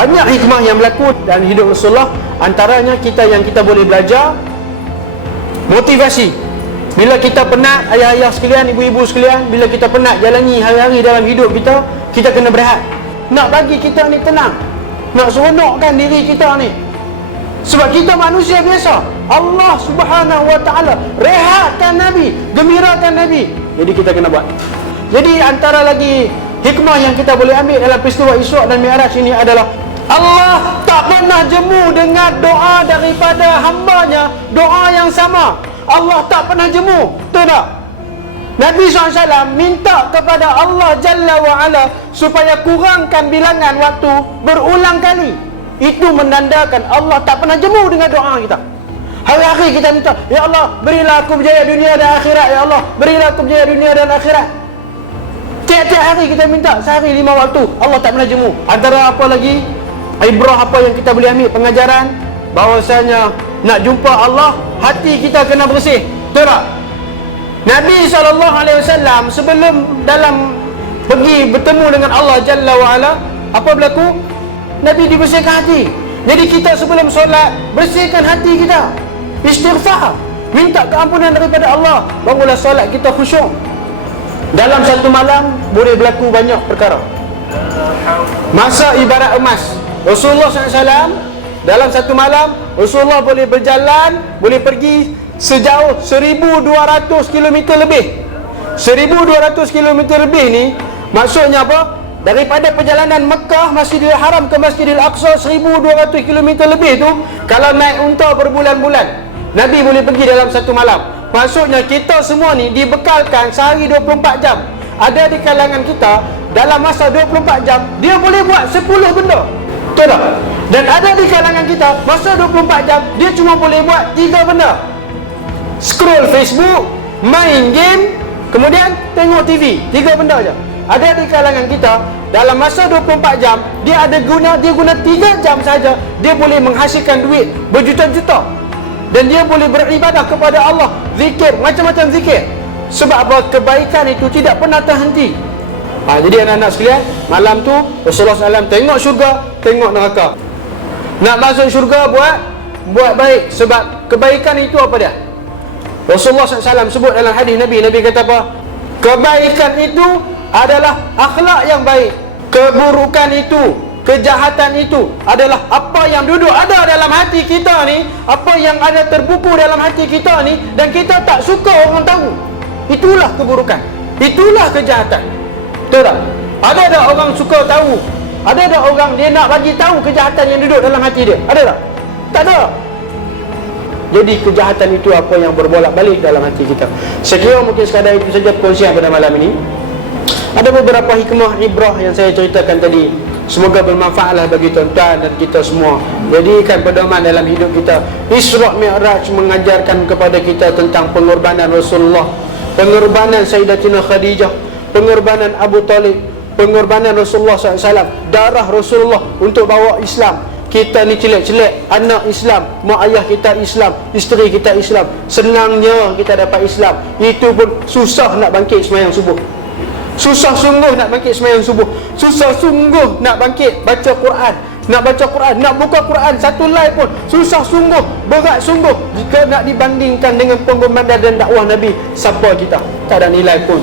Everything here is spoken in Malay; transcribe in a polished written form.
Banyak hikmah yang berlaku dalam hidup Rasulullah. Antaranya yang kita boleh belajar, motivasi. Bila kita penat, ayah-ayah sekalian, ibu-ibu sekalian, bila kita penat jalani hari-hari dalam hidup kita, kita kena berehat. Nak bagi kita ni tenang, nak seronokkan diri kita ni. Sebab kita manusia biasa. Allah Subhanahu Wa Taala rehatkan Nabi, gembirakan Nabi. Jadi kita kena buat. Jadi antara lagi hikmah yang kita boleh ambil dalam peristiwa Isra' dan Mi'raj ini adalah Allah tak pernah jemu dengan doa daripada hambanya, doa yang sama. Allah tak pernah jemu. Betul tak? Nabi SAW minta kepada Allah Jalla wa'ala supaya kurangkan bilangan waktu berulang kali. Itu menandakan Allah tak pernah jemu dengan doa kita. Hari-hari kita minta, ya Allah, berilah aku berjaya dunia dan akhirat. Ya Allah, berilah aku berjaya dunia dan akhirat. Tiap-tiap hari kita minta, sehari 5 waktu. Allah tak pernah jemu. Antara apa lagi, ibrah apa yang kita boleh ambil, pengajaran bahawasanya nak jumpa Allah, hati kita kena bersih. Betul tak? Nabi SAW sebelum dalam pergi bertemu dengan Allah Jalla wa'ala, apa berlaku? Nabi dibersihkan hati. Jadi kita sebelum solat, bersihkan hati kita, istighfar, minta keampunan daripada Allah, barulah solat kita khusyuk. Dalam satu malam boleh berlaku banyak perkara. Masa ibarat emas. Rasulullah SAW dalam satu malam, Rasulullah boleh berjalan, boleh pergi sejauh 1200 km lebih. 1200 km lebih ni maksudnya apa? Daripada perjalanan Mekah, Masjidil Haram ke Masjidil Aqsa, 1200 km lebih tu, kalau naik unta berbulan-bulan, Nabi boleh pergi dalam satu malam. Maksudnya kita semua ni dibekalkan sehari 24 jam. Ada di kalangan kita, dalam masa 24 jam dia boleh buat 10 benda. Betul tak? Dan ada di kalangan kita, masa 24 jam dia cuma boleh buat 3 benda. Scroll Facebook, main game, kemudian tengok TV. 3 benda je. Ada di kalangan kita, dalam masa 24 jam dia guna 3 jam saja, dia boleh menghasilkan duit berjuta-juta. Dan dia boleh beribadah kepada Allah, zikir, macam-macam zikir. Sebab apa? Kebaikan itu tidak pernah terhenti. Jadi anak-anak sekalian, malam tu Rasulullah SAW tengok syurga, tengok neraka. Nak masuk syurga, buat baik. Sebab kebaikan itu apa dia? Rasulullah SAW sebut dalam hadis Nabi kata apa? Kebaikan itu adalah akhlak yang baik. Keburukan itu, kejahatan itu adalah apa yang duduk ada dalam hati kita ni, apa yang ada terbuku dalam hati kita ni, dan kita tak suka orang tahu. Itulah keburukan, itulah kejahatan. Betul tak? Ada tak orang suka tahu? Ada tak orang dia nak bagi tahu kejahatan yang duduk dalam hati dia? Ada tak? Tak ada. Jadi kejahatan itu apa yang berbolak-balik dalam hati kita. Saya kira mungkin sekadar itu saja perkongsian pada malam ini. Ada beberapa hikmah ibrah yang saya ceritakan tadi. Semoga bermanfaatlah bagi tuan-tuan dan kita semua. Jadikan pedoman dalam hidup kita. Isra' Mi'raj mengajarkan kepada kita tentang pengorbanan Rasulullah, pengorbanan Sayyidatina Khadijah, pengorbanan Abu Talib, pengorbanan Rasulullah SAW, darah Rasulullah untuk bawa Islam. Kita ni celek-celek anak Islam, mak ayah kita Islam, isteri kita Islam, senangnya kita dapat Islam. Itu pun susah nak bangkit sembahyang subuh. Susah sungguh nak bangkit sembahyang subuh. Susah sungguh nak bangkit baca Quran. Nak baca Quran, nak buka Quran satu line pun susah sungguh, berat sungguh jika nak dibandingkan dengan pengorbanan dan dakwah Nabi. Siapa kita? Tak ada nilai pun.